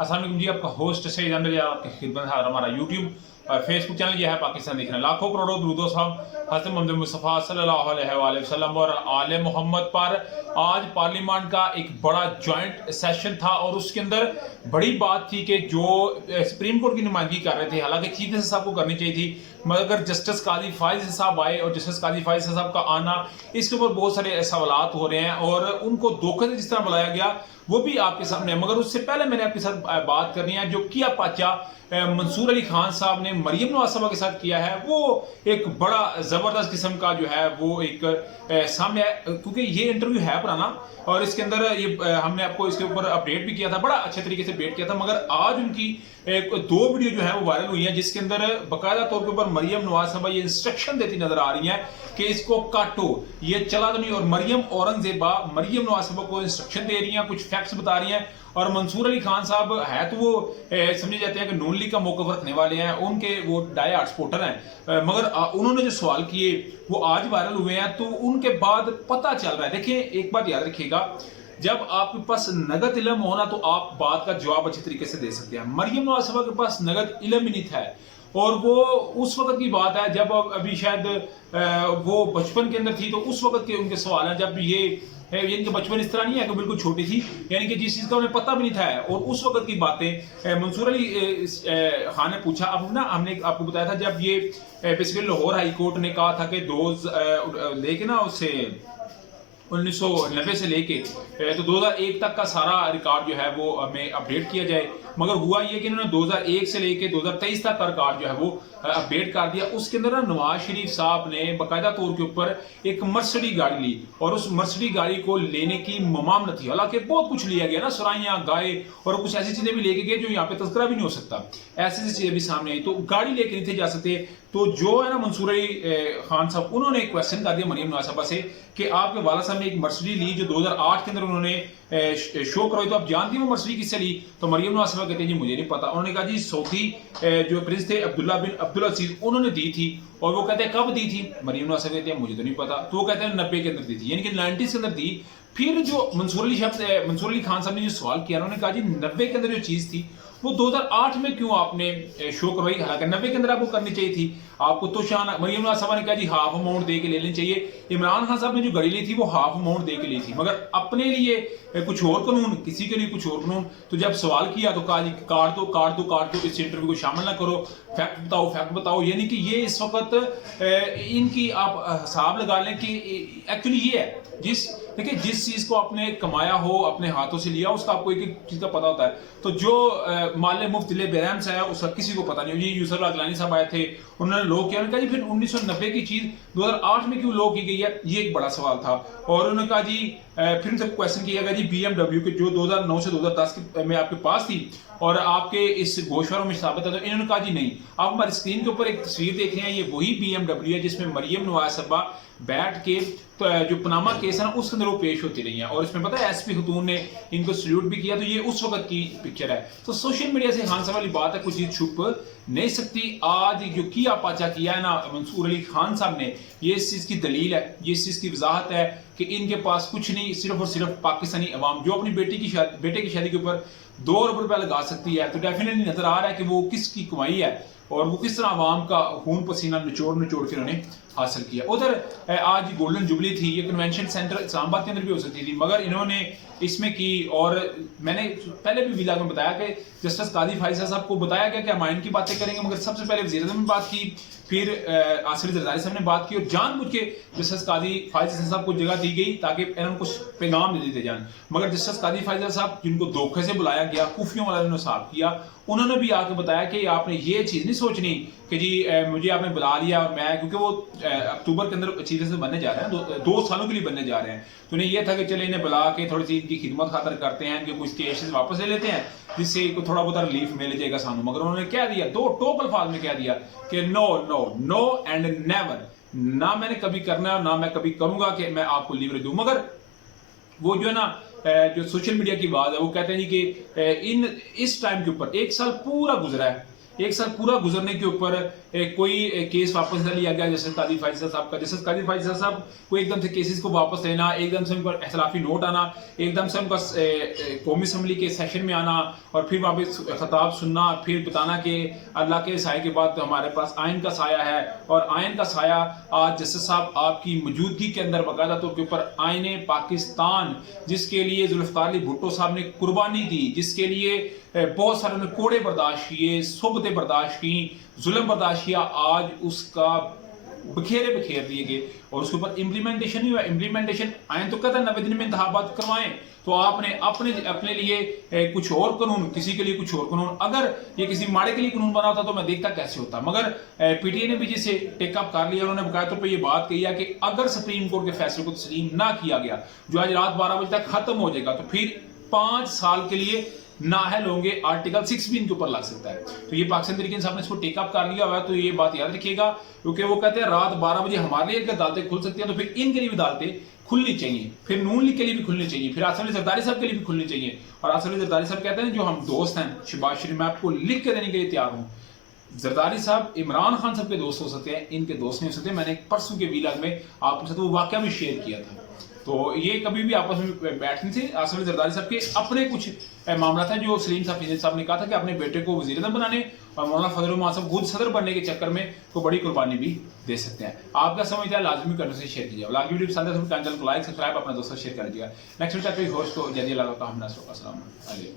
अस्सलाम वालेकुम जी, आपका होस्ट सईद अहमद आपकी खिदमत है। हमारा यूट्यूब फेसबुक चैनल यह है पाकिस्तान देखना, लाखों करोड़ों दुरूद साहब हज़रत मोहम्मद मुस्तफ़ा सल्लल्लाहु अलैहि वसल्लम और आले मोहम्मद पर। आज पार्लियामेंट का एक बड़ा जॉइंट सेशन था और उसके अंदर बड़ी बात थी कि जो सुप्रीम कोर्ट की नुमाइंदगी कर रहे थे, हालांकि चीफ जस्टिस साहब को करनी चाहिए थी, मगर जस्टिस काजी फाइज साहब आए और जस्टिस काजी फाइज साहब का आना, इसके ऊपर बहुत सारे सवालात हो रहे हैं और उनको धोखे से जिस तरह बुलाया गया वो भी आपके सामने है। मगर उससे पहले मैंने आपके साथ बात करनी है जो किया पाचा मंसूर अली खान साहब ने मरियम नवाज साहबा के साथ किया है, वो एक बड़ा जबरदस्त किस्म का जो है वो एक सामने है, क्योंकि ये इंटरव्यू है पुराना और इसके अंदर ये हमने आपको इसके ऊपर अपडेट भी किया था, बड़ा अच्छे तरीके से अपडेट किया था। मगर आज उनकी दो वीडियो जो है वो वायरल हुई है जिसके अंदर बाकायदा तौर के ऊपर मरियम नवाज साहबा ये इंस्ट्रक्शन देती नजर आ रही है कि इसको काटो, ये चला तो नहीं। और मरियम औरंगजेबा मरियम नवाज साहबा को इंस्ट्रक्शन दे रही हैं, कुछ फैक्ट्स बता रही हैं। और मंसूर अली खान साहब है तो वो समझे जाते हैं कि नून लीग का मौक़िफ़ रखने वाले हैं, उनके वो डाई हार्ट सपोर्टर हैं, मगर उन्होंने जो सवाल किए वो आज वायरल हुए हैं। तो उनके बाद पता चल रहा है, देखिए एक बात याद रखिएगा, जब आपके पास नगद इल्म होना तो आप बात का जवाब अच्छे तरीके से दे सकते हैं। मरियम नवाज साहबा के पास नगद इल्म ही नहीं था और वो उस वक्त की बात है जब अभी शायद वो बचपन के अंदर थी, तो उस वक्त के उनके सवाल हैं जब ये इनके बचपन इस तरह नहीं है कि बिल्कुल छोटी थी, यानी कि जिस चीज़ का उन्हें पता भी नहीं था। और उस वक्त की बातें मंसूर अली खान ने पूछा। अब ना हमने आपको बताया था जब ये बेसिकली लाहौर हाई कोर्ट ने कहा था कि लेके ना उससे 1990 से लेके तो 2001 तक का सारा रिकॉर्ड जो है वो हमें अपडेट किया जाए, मगर हुआ ये कि इन्होंने 2001 से लेके 2023 तक का रिकॉर्ड जो है वो अपडेट कर दिया। उसके अंदर ना नवाज शरीफ साहब ने बाकायदा तौर के ऊपर एक मर्सिडीज गाड़ी ली और उस मर्सिडीज गाड़ी को लेने की ममानत थी, हालांकि बहुत कुछ लिया गया ना, सराइयाँ गाय और कुछ ऐसी चीजें भी लेके गए जो यहाँ पे तस्करा भी नहीं हो सकता, ऐसी चीजें भी सामने आई, तो गाड़ी लेके नहीं थे जा सकते। तो जो है ना मंसूर अली खान साहब, उन्होंने एक क्वेश्चन कर दिया मरियम नवाज साहबा से कि आपके वाला साहब ने एक मर्सिडीज ली जो 2008 के अंदर उन्होंने शो करवाई, तो आप जानती हो मर्सिडीज किससे ली? तो मरियम नवाज साहबा कहते हैं जी मुझे नहीं पता। उन्होंने कहा जी सऊदी जो प्रिंस थे अब्दुल्ला बिन अब्दुल अजीज, उन्होंने दी थी। और वो कहते हैं कब दी थी? मरियम नवाज साहबा कहते हैं मुझे तो नहीं पता। तो वो कहते हैं 90 के अंदर दी थी, यानी कि 90s के अंदर दी। फिर जो मंसूर अली खान साहब ने जो सवाल किया, उन्होंने कहा जी 90 के अंदर जो चीज थी वो 2008 में क्यों आपने शो करवाई, हालांकि 90 के अंदर आपको करनी चाहिए थी आपको। तो मरियम नवाज साहबा ने कहा जी हाफ अमाउंट दे के ले लेनी चाहिए। इमरान खान साहब ने जो गाड़ी ली थी वो हाफ अमाउंट दे के ली थी, मगर अपने लिए कुछ और कानून, किसी के लिए कुछ और कानून। तो जब सवाल किया तो कहा जी काट दो, इस इंटरव्यू को शामिल ना करो, फैक्ट बताओ। यानी कि ये इस वक्त इनकी आप हिसाब लगा लें कि एक्चुअली ये है देखिए जिस चीज को आपने कमाया हो, अपने हाथों से लिया, उसका आपको एक चीज का पता होता है। तो जो माले मुफ्त ले बेरहम से है उसका किसी को पता नहीं। ये यूसुफ अगलानी साहब आए थे, उन्होंने लो किया, उन्होंने कहा जी फिर 1990 की चीज 2008 में क्यों लो की गई है, ये एक बड़ा सवाल था। और उन्होंने कहा जी फिर उनसे क्वेश्चन किया गया जी BMW के जो 2009 से 2010 में आपके पास थी और आपके इस गोशवारों में साबित है, तो इन्होंने कहा जी नहीं। आप हमारी स्क्रीन के ऊपर एक तस्वीर देख रहे हैं, ये वही BMW है जिसमें मरियम नवाज साहबा बैठ के तो जो पनामा केस है ना उसके अंदर वो पेश होती रही है। और इसमें पता है SP खतून ने इनको सल्यूट भी किया, तो ये उस वक्त की पिक्चर है। तो सोशल मीडिया से खान साहब वाली बात है, कुछ चीज छुप नहीं सकती। आज जो किया पाचा किया है ना मंसूर अली खान साहब ने, ये इस चीज की दलील है, ये इस चीज की वजाहत है कि इनके पास कुछ नहीं, सिर्फ और सिर्फ पाकिस्तानी अवाम जो अपनी बेटे की शादी के ऊपर 2 अरब रुपया लगा सकती है। तो डेफिनेटली नजर आ रहा है कि वो किसकी कमाई है और वो किस तरह आवाम का खून पसीना निचोड़ के उन्होंने हासिल किया। उधर आज गोल्डन जुबली थी, ये कन्वेंशन सेंटर इस्लामाबाद के अंदर भी हो सकती थी, मगर इन्होंने इसमें की। और मैंने पहले भी विलाग में बताया कि जस्टिस काजी फाइज साहब को बताया गया कि हम आइन की बातें करेंगे, मगर सबसे पहले वज़ीर आज़म ने बात की, फिर आसिफ जरदारी साहब ने बात की और जानबूझ के जस्टिस काजी फाइज साहब को जगह दी गई ताकि इन्होंने कुछ पैगाम दे देते जान। मगर जस्टिस काजी फाइज साहब जिनको धोखे से बुलाया गया, खुफियों वाला ने साफ किया, उन्होंने भी आके बताया कि आपने ये चीज़ नहीं सोचनी कि जी मुझे आपने बुला लिया और मैं, क्योंकि वो अक्टूबर के अंदर चीजें से बनने जा रहे हैं, 2 सालों के लिए बनने जा रहे हैं, तो उन्हें यह था कि चले इन्हें बुला के थोड़ी सी इनकी खिदमत खातर करते हैं कि कुछ केसेस वापस ले लेते हैं जिससे इनको थोड़ा बहुत रिलीफ मिल जाएगा सानू। मगर उन्होंने क्या दिया, 2 टोक अल्फाज में क्या दिया कि नो एंड नेवर, ना मैंने कभी करना ना मैं कभी करूंगा कि मैं आपको लीवरेज दूं। मगर वो जो है ना जो सोशल मीडिया की बात है, वो कहते हैं कि इस टाइम के ऊपर 1 साल पूरा गुजरा है, 1 साल पूरा गुजरने के ऊपर कोई केस वापस न लिया गया जैसे कादी फैसल साहब का। जैसे कादी फैसल साहब को एकदम से केसेस को वापस लेना, एकदम से उनका इख्तलाफी नोट आना, एकदम से उनका कौमी असम्बली के सेशन में आना और फिर वहाँ पे खिताब सुनना, फिर बताना कि अल्लाह के साए के बाद तो हमारे पास आयन का साया है, और आयन का साया आज जस्टिस साहब आपकी मौजूदगी के अंदर बाकायदा तौर के ऊपर आयन पाकिस्तान, जिसके लिए जुल्फ़िकार अली भुट्टो साहब ने कुर्बानी दी, जिसके लिए बहुत सारे उन्होंने कोड़े बर्दाश्त किए, सोबतें बर्दाश्त की, जुल्म बर्दाश्त किया, आज उसका बखेर दिए गए और उसके ऊपर इम्प्लीमेंटेशन नहीं हुआ। इम्प्लीमेंटेशन आयन तो कहता है 90 दिन में इंतखाबात करवाएं, तो आपने अपने लिए कुछ और कानून, किसी के लिए कुछ और कानून। अगर ये किसी माड़े के लिए कानून बना होता तो मैं देखता कैसे होता, मगर पीटीआई ने भी जिसे टेकअप कर लिया। उन्होंने बकाया तौर पर ये बात कही है कि अगर सुप्रीम कोर्ट के फैसले को तस्लीम ना किया गया, जो आज रात 12 बजे तक खत्म हो जाएगा, तो फिर 5 साल के लिए नाअहल होंगे। आर्टिकल 6 भी इनके ऊपर लग सकता है। तो ये पाकिस्तान तरीके इंसाफ ने इसको टेकअप कर लिया हुआ है, तो ये बात याद रखिएगा, क्योंकि वो कहते हैं रात 12 बजे हमारे लिए अदालतें खुल सकती हैं, तो फिर इनके लिए भी अदालतें खुलनी चाहिए, फिर नून लीग के लिए भी खुलनी चाहिए, फिर आसिफ अली जरदारी साहब के लिए भी खुलनी चाहिए। और आसिफ अली जरदारी साहब कहते हैं जो हम दोस्त हैं शहबाज शरीफ, मैं आपको लिख के देने के लिए तैयार हूँ। जरदारी साहब इमरान खान साहब के दोस्त हो सकते हैं, इनके दोस्त नहीं हो सकते। मैंने परसों के वीलॉग में आपके साथ वो वाकया भी शेयर किया था। तो ये कभी भी आपस में बैठने थे। आसिफ अली जरदारी साहब के अपने कुछ मामला था जो सलीम साहब ने कहा था कि अपने बेटे को वज़ीर आज़म बनाने और मौलाना फजल रहमान साहब खुद सदर बनने के चक्कर में तो बड़ी कुर्बानी भी दे सकते हैं। आपका समझ है, लाजमी करने से शेयर कीजिए। लाजमी वीडियो पसंद है तो चैनल को लाइक सब्सक्राइब अपना दोस्तों शेयर कर दीजिएगा। नेक्स्ट वीडियो कोई होस्ट को जल्दी लगा हम।